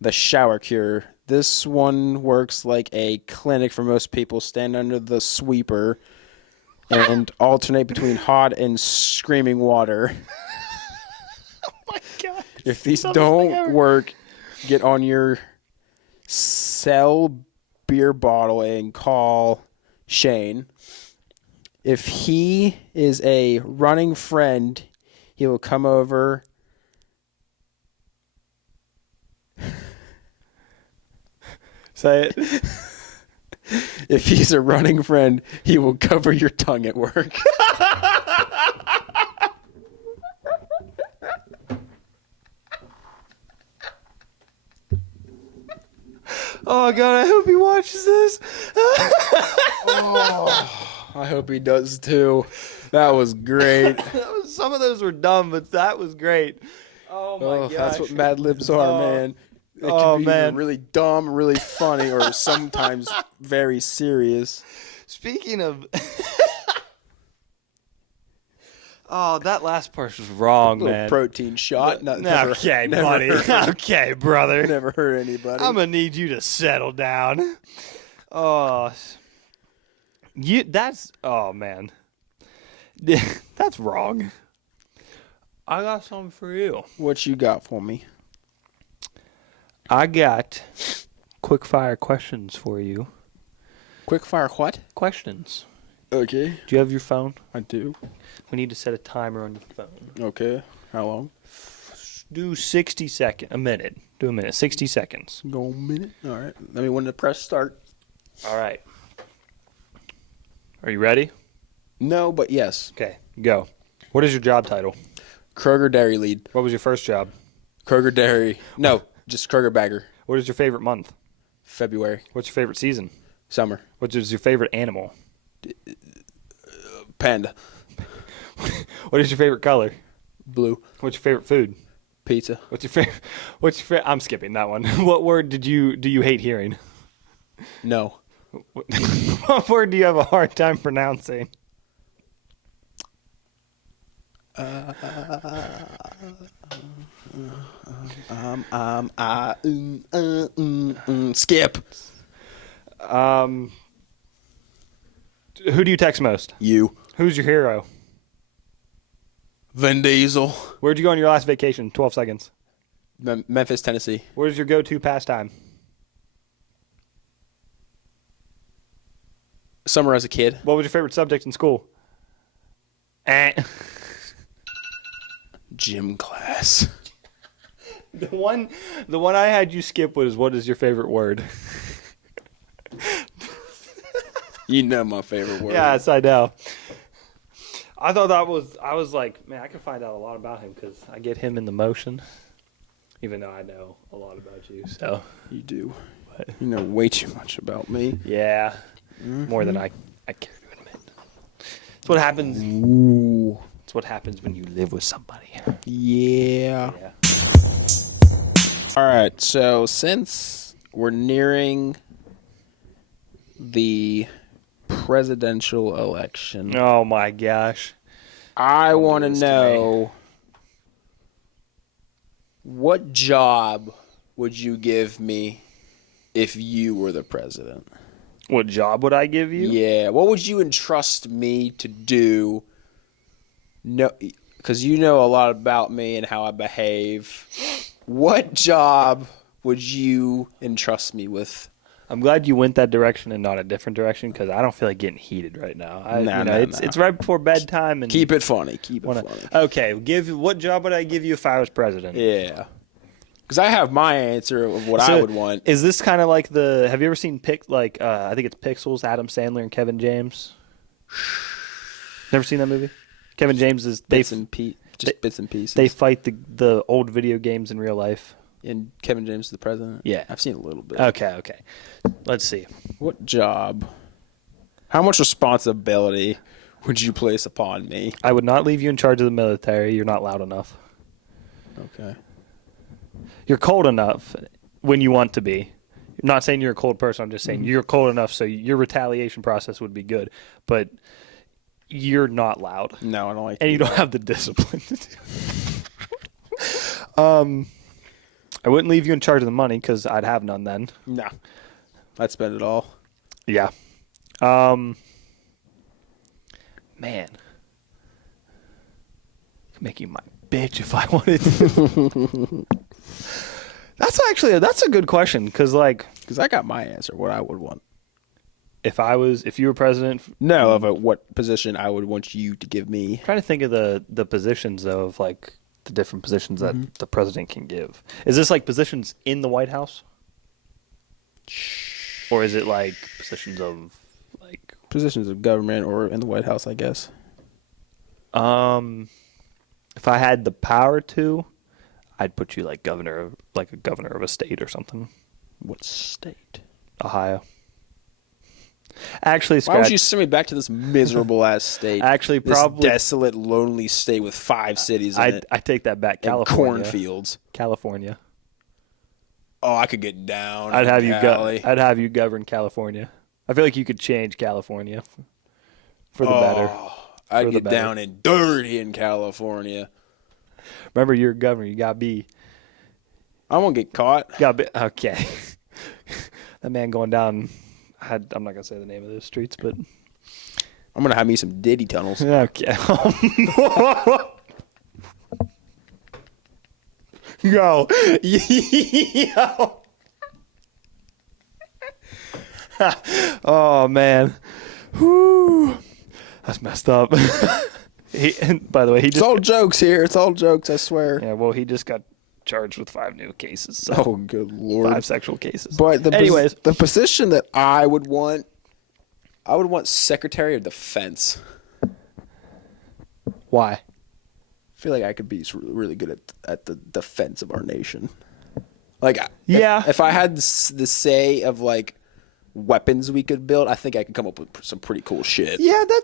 the shower cure. This one works like a clinic for most people. Stand under the sweeper and alternate between hot and screaming water. Oh my God. If these don't work, get on your cell beer bottle and call Shane. If he is a running friend, he will come over. Say it. If he's a running friend, he will cover your tongue at work. Oh God, I hope he watches this. I hope he does too. That was great. Some of those were dumb, but that was great. Oh my gosh. That's what Mad Libs are, man. It can be either really dumb, really funny, or sometimes very serious. Speaking of, oh, that last part was wrong, Little man. protein shot. Okay, buddy. Okay, brother. Never hurt anybody. I'm gonna need you to settle down. Oh, that's oh man, that's wrong. I got something for you. What you got for me? I got quick fire questions for you. Quick fire what? Questions. Okay. Do you have your phone? I do. We need to set a timer on your phone. Okay. How long? Do 60 seconds. A minute. Do a minute. 60 seconds. Go a minute. All right. Let me when to press start. All right. Are you ready? No, but yes. Okay. Go. What is your job title? Kroger Dairy Lead. What was your first job? Kroger Dairy. No, just Kroger Bagger. What is your favorite month? February. What's your favorite season? Summer. What is your favorite animal? Panda. What is your favorite color? Blue. What's your favorite food? Pizza. What's your favorite? I'm skipping that one. What word do you hate hearing? No. What word do you have a hard time pronouncing? Skip. Who do you text most? You. Who's your hero? Vin Diesel. Where'd you go on your last vacation? 12 seconds. Memphis, Tennessee. What is your go-to pastime? Summer as a kid. What was your favorite subject in school? Gym class. The one I had you skip was, what is your favorite word? You know my favorite word. Yes, I know. I was like, man, I can find out a lot about him because I get him in the motion, even though I know a lot about you. So You do. But, You know way too much about me. yeah, more than I care to admit. It's what happens. Ooh. It's what happens when you live with somebody. Yeah. Yeah. All right. So since we're nearing the presidential election, Oh my gosh. I want to this to know what job would you give me if you were the president? What job would I give you? Yeah. What would you entrust me to do? No, because you know a lot about me and how I behave. What job would you entrust me with? I'm glad you went that direction and not a different direction because I don't feel like getting heated right now. No. It's right before bedtime and Keep it funny. Keep it wanna, funny. Okay, what job would I give you if I was president? Yeah. Because I have my answer of what I would want. Is this kind of like have you ever seen I think it's Pixels, Adam Sandler and Kevin James? Never seen that movie? Kevin James is Bits and pieces. They fight the old video games in real life. And Kevin James is the president? Yeah. I've seen a little bit. Okay. Let's see. What job? How much responsibility would you place upon me? I would not leave you in charge of the military. You're not loud enough. Okay. You're cold enough when you want to be. I'm not saying you're a cold person. I'm just saying you're cold enough so your retaliation process would be good. But you're not loud. No, I don't like And you don't have the discipline to do. I wouldn't leave you in charge of the money because I'd have none then. No. I'd spend it all. Yeah. Man. Could make you my bitch if I wanted to. That's a good question because Because I got my answer, what I would want. if you were president. No, of what position I would want you to give me. I'm trying to think of the positions though of the different positions that the president can give. Is this like positions in the White House? Or is it like positions of Positions of government or in the White House, I guess. if I had the power to, I'd put you like a governor of a state or something. What state? Ohio. Actually, Why would you send me back to this miserable ass state? Actually, this probably desolate, lonely state with 5 cities in it. I take that back. And California. cornfields. California. Oh, I could get down. I'd have Cali. you govern California. I feel like you could change California for the better. I'd get down and dirty in California. Remember, you're a governor. You gotta be. I won't get caught. Okay. That man going down. I'm not gonna say the name of those streets, but I'm gonna have me some Diddy tunnels. okay. Yo. Oh man. Whew. That's messed up. By the way, It's all jokes here. It's all jokes, I swear. Yeah, well, he just got charged with 5 new cases. So Oh, good Lord. 5 sexual cases. But anyways, the position that I would want Secretary of Defense. why? I feel like I could be really good at the defense of our nation. Like, if I had the say of like weapons we could build, I think I could come up with some pretty cool shit. Yeah, I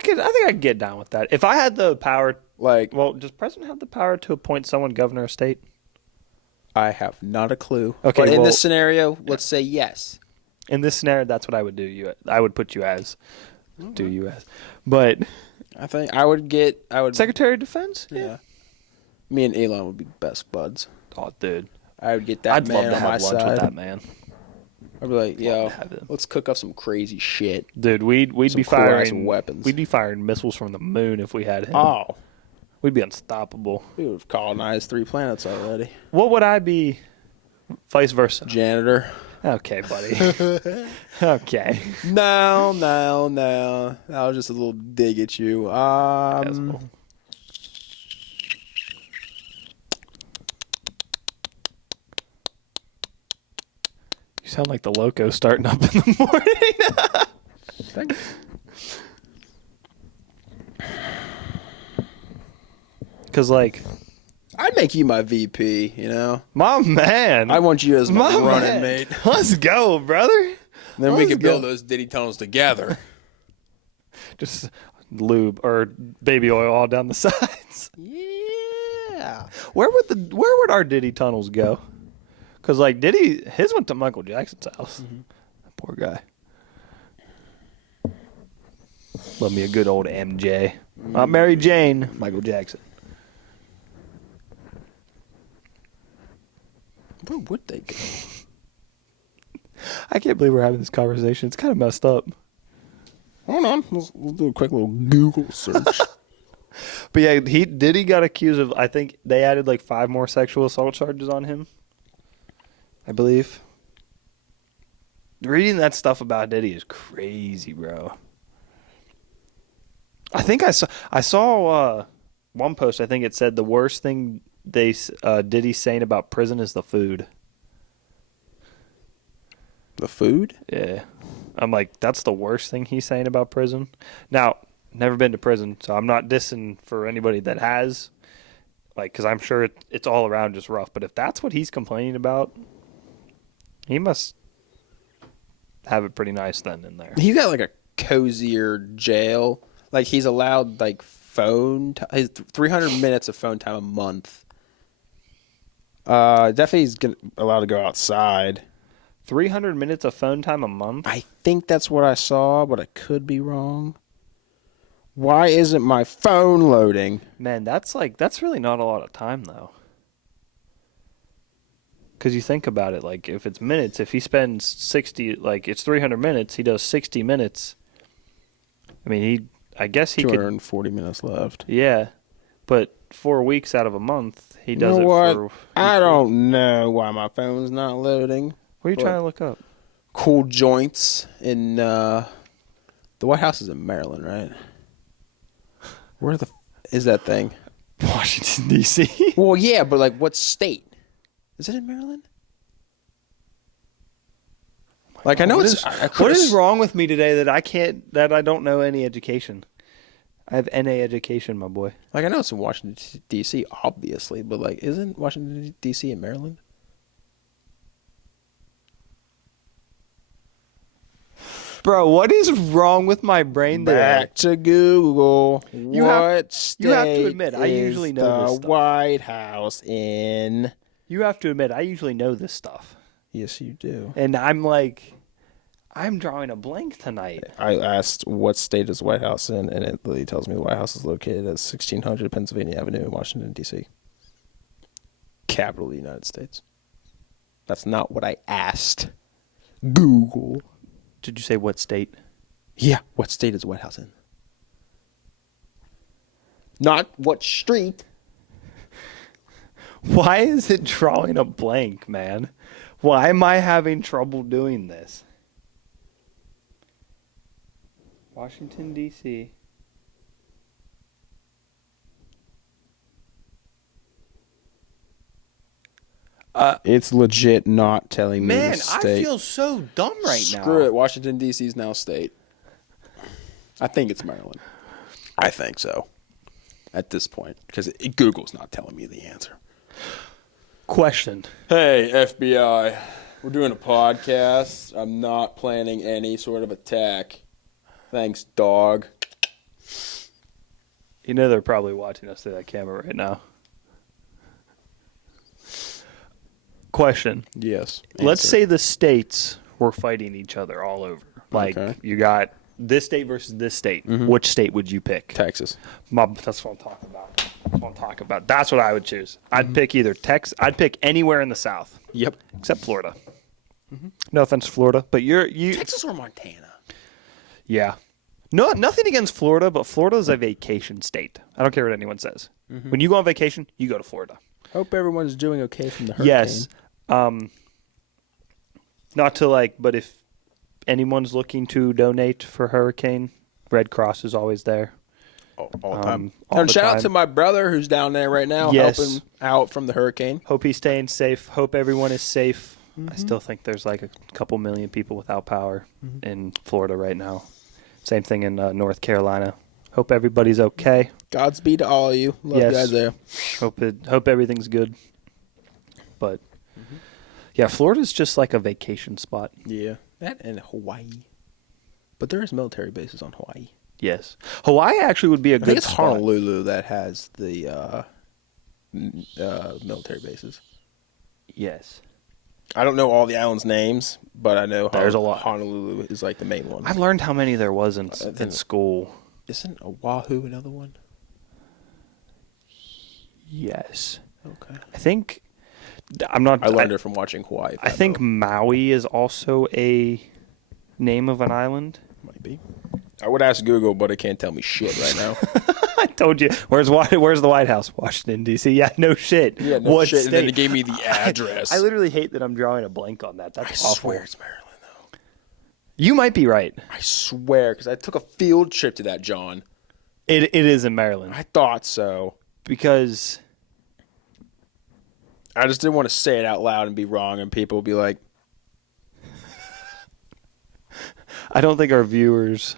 think I could get down with that. If I had the power, does president have the power to appoint someone governor of state? I have not a clue. Okay, but in this scenario, let's say yes. In this scenario, that's what I would do. I would put you as, do you as, but I think I would Secretary of Defense. Yeah. Me and Elon would be best buds. Oh, dude, I would get that I'd man love to on my have lunch side. with that man. I'd be like, yo, to have him. let's cook up some crazy shit. Dude, we'd Some be cool-ass firing weapons. We'd be firing missiles from the moon if we had him. Oh, We'd be unstoppable. we would have colonized 3 planets already. What would I be? Vice versa. Janitor. Okay, buddy. Okay. No. That was just a little dig at you. Asshole. You sound like the loco starting up in the morning. Thanks. Because, I'd make you my VP, you know? my man. I want you as my running man. mate. Let's go, brother. Then we Let's could build go. those Diddy tunnels together. Just lube or baby oil all down the sides. Yeah. Where would our Diddy tunnels go? Because Diddy, his went to Michael Jackson's house. Mm-hmm. That poor guy. Love me a good old MJ. Not Mary Jane, Michael Jackson. Where would they go? I can't believe we're having this conversation. It's kind of messed up. Hold on. We'll do a quick little Google search. But yeah, he got accused of, I think they added like 5 more sexual assault charges on him, I believe. Reading that stuff about Diddy is crazy, bro. I think I saw one post. I think it said the worst thing Diddy's saying about prison is the food. The food? Yeah, I'm like, that's the worst thing he's saying about prison. Now, never been to prison, so I'm not dissing for anybody that has, like, because I'm sure it's all around just rough. But if that's what he's complaining about, he must have it pretty nice then in there. He's got like a cozier jail. Like he's allowed like his 300 minutes of phone time a month. Definitely he's allowed to go outside. 300 minutes of phone time a month? I think that's what I saw, but I could be wrong. Why isn't my phone loading? Man, that's really not a lot of time though. Because you think about it, like if it's minutes, if he spends 60, like it's 300 minutes, he does 60 minutes. I mean, I guess he 240 minutes left. Yeah, but 4 weeks out of a month, he does you know it what? for. I don't know why my phone's not loading. What are you trying to look up? Cool joints in the White House is in Maryland, right? Where the is that thing? Washington D.C. Well, yeah, but like what state? Is it in Maryland? Like I know What it's. what is wrong with me today that I don't know any education? I have NA education, my boy. Like I know it's in Washington D.C. obviously, but like isn't Washington D.C. in Maryland? Bro, what is wrong with my brain today? Back to Google. You have state to admit, I usually know this the stuff. White House in. You have to admit, I usually know this stuff. Yes, you do. And I'm drawing a blank tonight. I asked what state is the White House in, and it literally tells me the White House is located at 1600 Pennsylvania Avenue in Washington, D.C. Capital of the United States. That's not what I asked. Google. Did you say what state? Yeah, what state is the White House in? Not what street. Why is it drawing a blank, man? Why am I having trouble doing this? Washington, D.C. It's legit not telling me Man, the state. I feel so dumb right now. Screw it. Washington, D.C. is now state. I think it's Maryland. I think so. At this point. Because Google's not telling me the answer. Question. Hey, FBI. We're doing a podcast. I'm not planning any sort of attack. Thanks, dog. You know they're probably watching us through that camera right now. Question. Yes. Let's Answer. say the states were fighting each other all over. Like, Okay. you got this state versus this state. Mhm. Which state would you pick? Texas. That's what I'm talking about. That's what I'm talking about. That's what I would choose. I'd pick either Texas. I'd pick anywhere in the South. Yep. Except Florida. No offense to Florida, but you. Texas or Montana? Yeah. No, nothing against Florida, but Florida is a vacation state. I don't care what anyone says. When you go on vacation, you go to Florida. Hope everyone's doing okay from the hurricane. Yes. Not to but if anyone's looking to donate for hurricane, Red Cross is always there. All the time. all And the shout out time. to my brother who's down there right now Yes. helping out from the hurricane. Hope he's staying safe. Hope everyone is safe. I still think there's like a couple million people without power in Florida right now. Same thing in North Carolina. Hope everybody's okay. Godspeed to all of you. Love Yes. you guys there. Hope everything's good. But yeah, Florida's just like a vacation spot. Yeah. That and Hawaii. But there is military bases on Hawaii. Yes, Hawaii actually would be a I good think it's spot. Honolulu that has the military bases. Yes. I don't know all the islands' names, but I know There's a lot. Honolulu is like the main one. I learned how many there was in think- school. Isn't Oahu another one? Yes. Okay. I think I'm not. I learned it from watching Hawaii. I think Maui is also a name of an island. Might be. I would ask Google, but it can't tell me shit right now. I told you. Where's the White House? Washington, D.C. Yeah, no shit. Yeah, no What shit. And then state? it gave me the address. I literally hate that I'm drawing a blank on that. That's I awful. swear it's Maryland, though. You might be right. I swear, because I took a field trip to that, John. It is in Maryland. I thought so. Because I just didn't want to say it out loud and be wrong, and people would be like, I don't think our viewers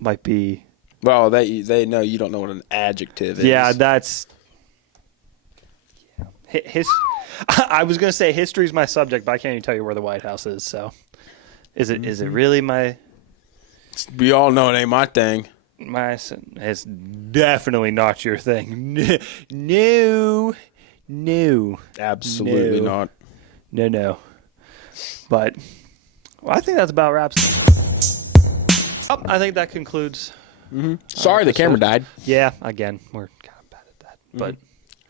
might be. well, they know you don't know what an adjective is. Yeah, that's. I was gonna say history is my subject, but I can't even tell you where the White House is. So, is it really my? We all know it ain't my thing. It's definitely not your thing. No. Absolutely No. not. No. But I think that's about wraps. I think that concludes. Sorry, the camera died. Yeah, again, we're kind of bad at that. But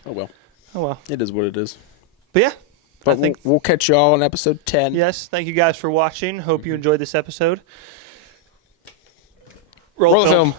Oh well, oh well. it is what it is. But yeah, But I think we'll catch you all in episode 10. yes. Thank you guys for watching. Hope you enjoyed this episode. Roll the film.